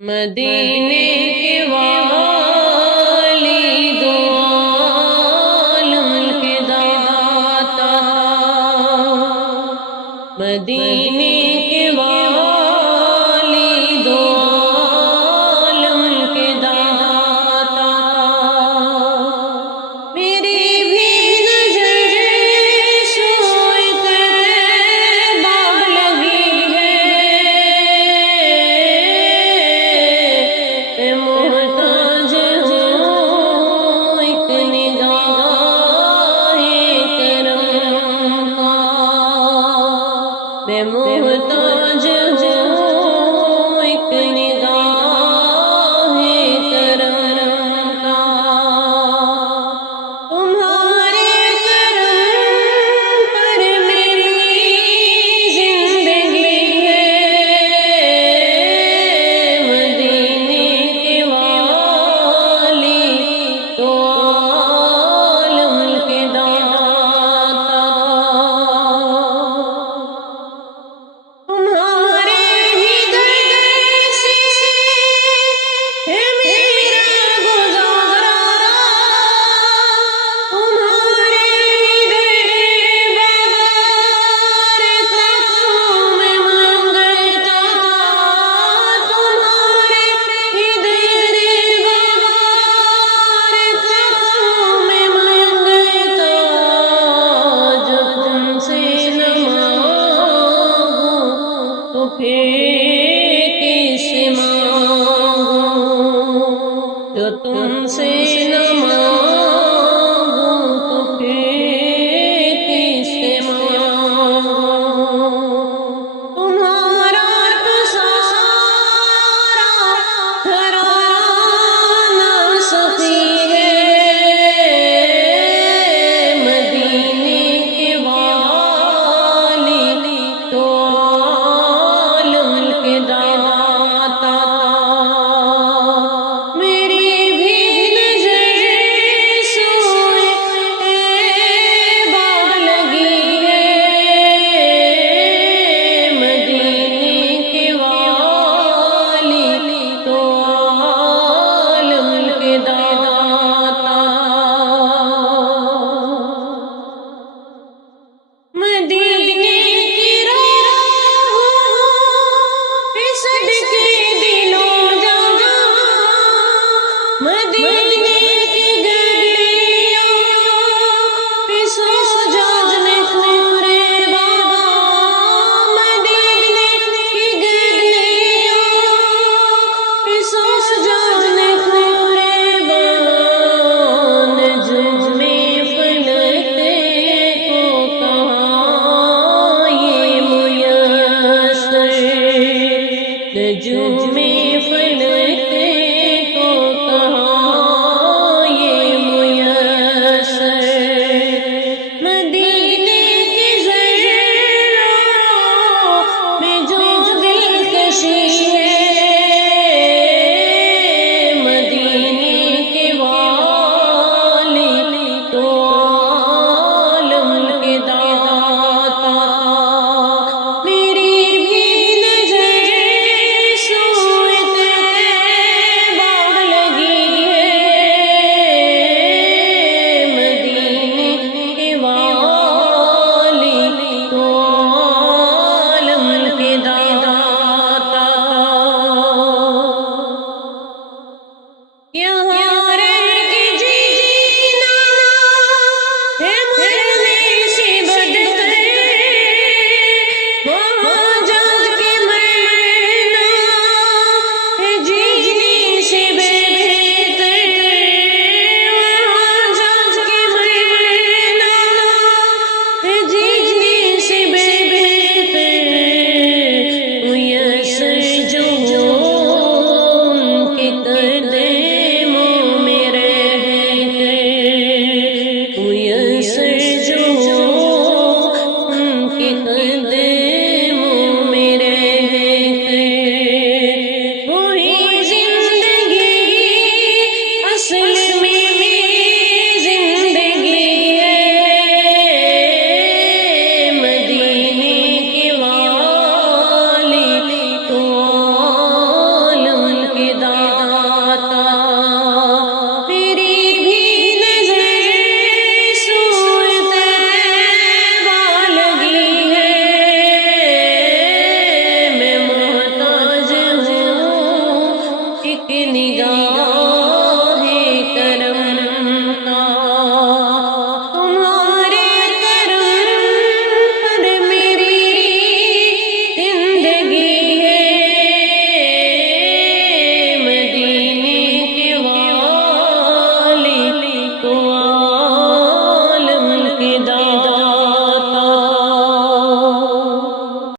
مدینے کے والی دو عالم کے داتا، مدینے کے والی دو عالم کے داتا، میری بھی نظر سوئے طیبہ لگی ہے، میں محتاج ہوں ایک نگاہ کرم کا، میں محتاج ہوں ایک نگاہ کرم کا، تمہارے کرم پر میری زندگی ہے، مدینے کے والی تو عالم کے داتا، تمہارے ہی در سے ہے میرا گزارا، تمہارے ہی در بغیر قدموں میں مانگتا، تمہارے ہی در بغیر قدموں میں مانگتا، جو تم سے نہ مانگوں تو پھر کس سے مانگوں، جو تم سے نہ مانگوں تو پھر کس سے مانگوں، تمہارا تو سارا گھرانہ سخی ہے، مدینے کے والی تو عالم کے داتا، میری بھی نظر سوئے طیبہ لگی ہے، مدینے کے والی تو عالم کے داتا، مدینے کی راہوں پہ صدقے دلوں جہاں، مدینے کی گلیوں پہ سو جانے پورے بابا، مدینے کی گلیوں پہ سو جانے پورے بابا، نجوم فلکتے کو کہاں یہ میسر، نجوم فلک